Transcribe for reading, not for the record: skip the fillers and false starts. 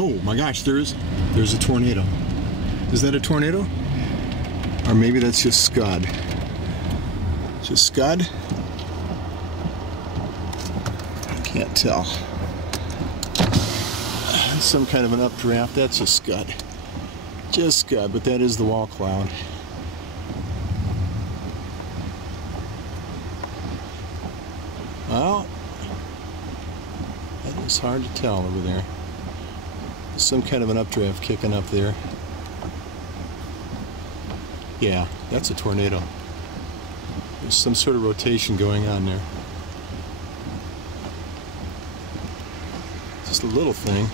Oh my gosh, there's a tornado. Is that a tornado? Or maybe that's just scud. Just scud? I can't tell. Some kind of an updraft. That's a scud. Just scud, but that is the wall cloud. Well, that is hard to tell over there. Some kind of an updraft kicking up there. Yeah, that's a tornado. There's some sort of rotation going on there. Just a little thing.